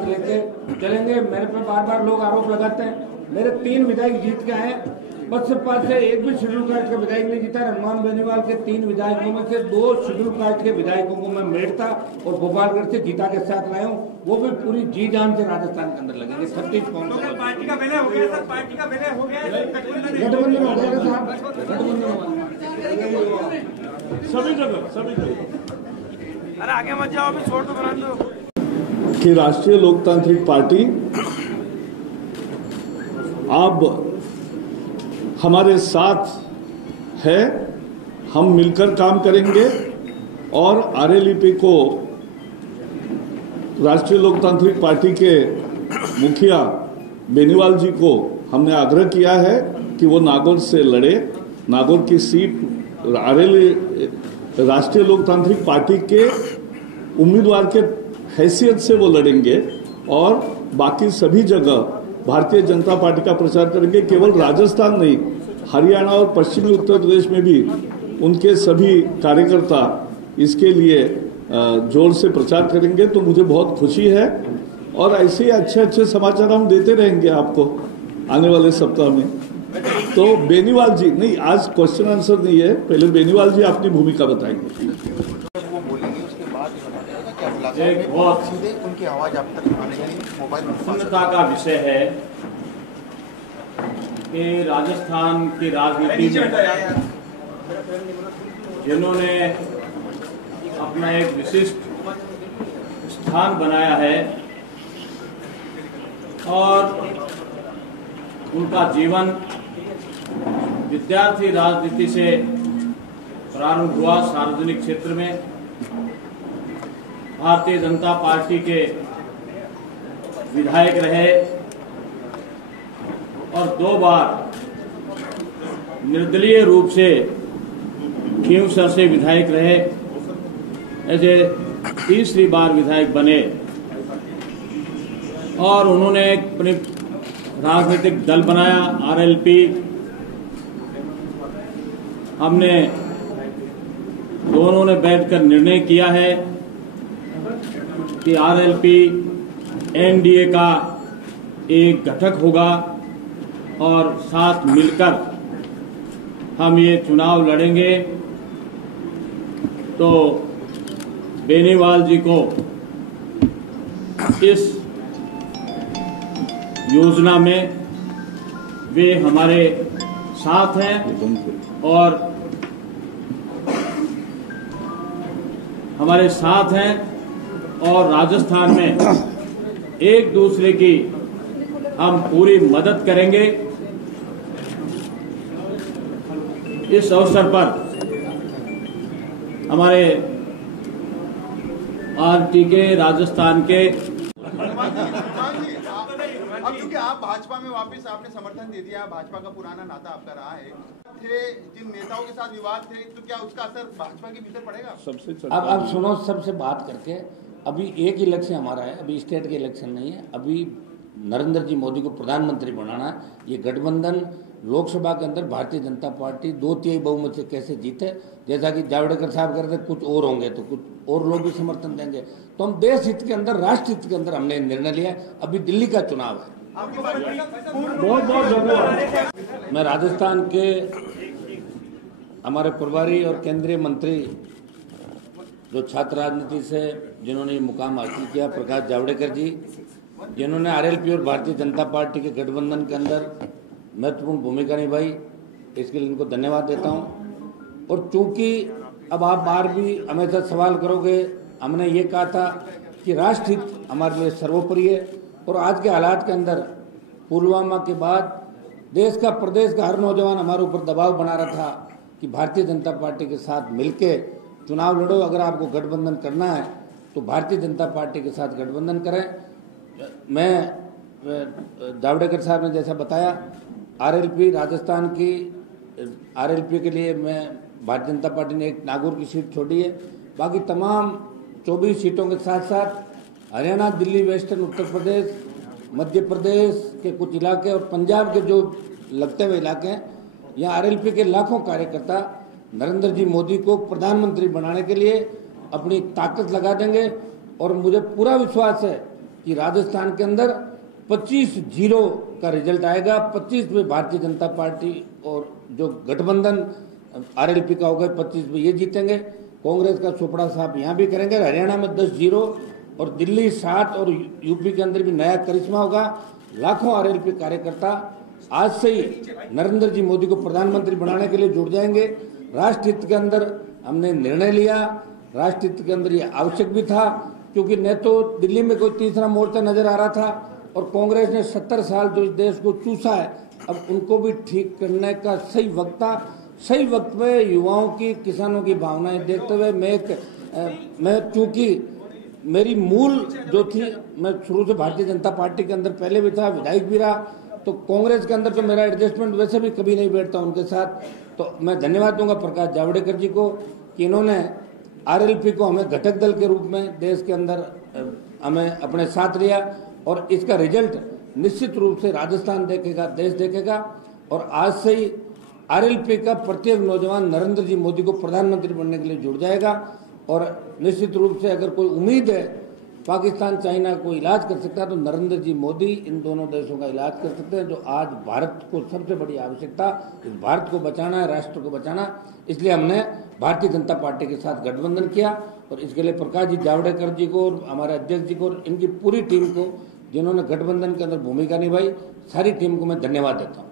साथ लेके चलेंगे। मेरे पे बार बार लोग आरोप लगाते हैं, मेरे 3 विधायक जीत के आए, बक्सर से एक भी शेड्यूल कास्ट का विधायक नहीं जीता। हनुमान बेनीवाल के 3 विधायकों में से 2 शेड्यूल कास्ट के विधायकों को मैं मेड़ता और गोपालगढ़ से जीता के साथ लाया हूँ, वो भी पूरी जी जान से राजस्थान के अंदर लगेंगे। 36 फॉर्म पार्टी का विलय हो गया सर, पार्टी का विलय हो गया, गठबंधन हो गया साहब, गठबंधन सभी जगह अरे आगे मत जाओ, अभी छोड़ दो, बना दो कि राष्ट्रीय लोकतांत्रिक पार्टी अब हमारे साथ है। हम मिलकर काम करेंगे और आरएलईपी को राष्ट्रीय लोकतांत्रिक पार्टी के मुखिया बेनीवाल जी को हमने आग्रह किया है कि वो नागौर से लड़े। नागौर की सीट राष्ट्रीय लोकतांत्रिक पार्टी के उम्मीदवार के हैसियत से वो लड़ेंगे और बाकी सभी जगह भारतीय जनता पार्टी का प्रचार करेंगे। केवल राजस्थान नहीं, हरियाणा और पश्चिमी उत्तर प्रदेश में भी उनके सभी कार्यकर्ता इसके लिए जोर से प्रचार करेंगे। तो मुझे बहुत खुशी है और ऐसे ही अच्छे अच्छे समाचार हम देते रहेंगे आपको आने वाले सप्ताह में। तो बेनीवाल जी, नहीं आज क्वेश्चन आंसर नहीं है, पहले बेनीवाल जी अपनी भूमिका बताएंगे। एक बहुत सीधे उनकी आवाज आप तक आने की मोबाइल प्रसन्नता का विषय है कि राजस्थान की राजनीति में जिन्होंने अपना एक विशिष्ट स्थान बनाया है और उनका जीवन विद्यार्थी राजनीति से प्रारंभ हुआ, सार्वजनिक क्षेत्र में भारतीय जनता पार्टी के विधायक रहे और 2 बार निर्दलीय रूप से खींवसर से विधायक रहे, ऐसे तीसरी बार विधायक बने और उन्होंने एक अपने राजनीतिक दल बनाया आरएलपी। हमने दोनों ने बैठकर निर्णय किया है कि आरएलपी एनडीए का एक घटक होगा और साथ मिलकर हम ये चुनाव लड़ेंगे। तो बेनीवाल जी को इस योजना में वे हमारे साथ हैं और राजस्थान में एक दूसरे की हम पूरी मदद करेंगे। इस अवसर पर हमारे पार्टी के राजस्थान के अब क्योंकि आप भाजपा में वापस आपने समर्थन दे दिया, भाजपा का पुराना नाता आपका रहा है, जिन नेताओं के साथ विवाद थे, तो क्या उसका असर भाजपा के भीतर पड़ेगा? सबसे अब सुनो, सबसे बात करके अभी एक इलेक्शन हमारा है, अभी स्टेट के इलेक्शन नहीं है, अभी नरेंद्र जी मोदी को प्रधानमंत्री बनाना है। ये गठबंधन लोकसभा के अंदर भारतीय जनता पार्टी 2/3 बहुमत से कैसे जीते, जैसा कि जावड़ेकर साहब कह रहे थे, कुछ और होंगे तो कुछ और लोग भी समर्थन देंगे। तो हम देश हित के अंदर, राष्ट्र हित के अंदर हमने निर्णय लिया। अभी दिल्ली का चुनाव है। बहुत धन्यवाद। मैं राजस्थान के हमारे प्रभारी और केंद्रीय मंत्री जो छात्र राजनीति से जिन्होंने ये मुकाम हासिल किया, प्रकाश जावड़ेकर जी, जिन्होंने आरएलपी और भारतीय जनता पार्टी के गठबंधन के अंदर महत्वपूर्ण भूमिका निभाई, इसके लिए इनको धन्यवाद देता हूं। और चूंकि अब आप बार भी हमेशा सवाल करोगे, हमने ये कहा था कि राष्ट्रहित हमारे लिए सर्वोपरि है और आज के हालात के अंदर पुलवामा के बाद देश का, प्रदेश का हर नौजवान हमारे ऊपर दबाव बना रहा था कि भारतीय जनता पार्टी के साथ मिलके चुनाव लड़ो, अगर आपको गठबंधन करना है तो भारतीय जनता पार्टी के साथ गठबंधन करें। मैं जावड़ेकर साहब ने जैसा बताया, आरएलपी राजस्थान की, आरएलपी के लिए मैं भारतीय जनता पार्टी ने एक नागौर की सीट छोड़ी है, बाकी तमाम 24 सीटों के साथ साथ हरियाणा, दिल्ली, वेस्टर्न उत्तर प्रदेश, मध्य प्रदेश के कुछ इलाके और पंजाब के जो लगते हुए इलाके हैं, यहाँ आरएलपी के लाखों कार्यकर्ता नरेंद्र जी मोदी को प्रधानमंत्री बनाने के लिए अपनी ताकत लगा देंगे। और मुझे पूरा विश्वास है कि राजस्थान के अंदर 25-0 का रिजल्ट आएगा। 25 में भारतीय जनता पार्टी और जो गठबंधन आरएलपी का होगा 25 में ये जीतेंगे। कांग्रेस का चोपड़ा साहब यहाँ भी करेंगे। हरियाणा में 10-0 और दिल्ली 7 और यूपी के अंदर भी नया करिश्मा होगा। लाखों आरएलपी कार्यकर्ता आज से ही नरेंद्र जी मोदी को प्रधानमंत्री बनाने के लिए जुड़ जाएंगे। राष्ट्रहित के अंदर हमने निर्णय लिया, राष्ट्रहित के अंदर ये आवश्यक भी था, क्योंकि न तो दिल्ली में कोई तीसरा मोर्चा नजर आ रहा था और कांग्रेस ने 70 साल जो इस देश को चूसा है, अब उनको भी ठीक करने का सही वक्त था। सही वक्त में युवाओं की, किसानों की भावनाएं देखते हुए मैं चूंकि मेरी मूल जो थी, मैं शुरू से भारतीय जनता पार्टी के अंदर पहले भी था, विधायक भी रहा, तो कांग्रेस के अंदर तो मेरा एडजस्टमेंट वैसे भी कभी नहीं बैठता उनके साथ। तो मैं धन्यवाद दूंगा प्रकाश जावड़ेकर जी को कि इन्होंने आरएलपी को हमें घटक दल के रूप में देश के अंदर हमें अपने साथ लिया और इसका रिजल्ट निश्चित रूप से राजस्थान देखेगा, देश देखेगा। और आज से ही आरएलपी का प्रत्येक नौजवान नरेंद्र जी मोदी को प्रधानमंत्री बनने के लिए जुड़ जाएगा। और निश्चित रूप से अगर कोई उम्मीद है पाकिस्तान चाइना को इलाज कर सकता है तो नरेंद्र जी मोदी इन दोनों देशों का इलाज कर सकते हैं, जो आज भारत को सबसे बड़ी आवश्यकता, इस भारत को बचाना है, राष्ट्र को बचाना। इसलिए हमने भारतीय जनता पार्टी के साथ गठबंधन किया और इसके लिए प्रकाश जी जावड़ेकर जी को और हमारे अध्यक्ष जी को और इनकी पूरी टीम को, जिन्होंने गठबंधन के अंदर भूमिका निभाई, सारी टीम को मैं धन्यवाद देता हूँ।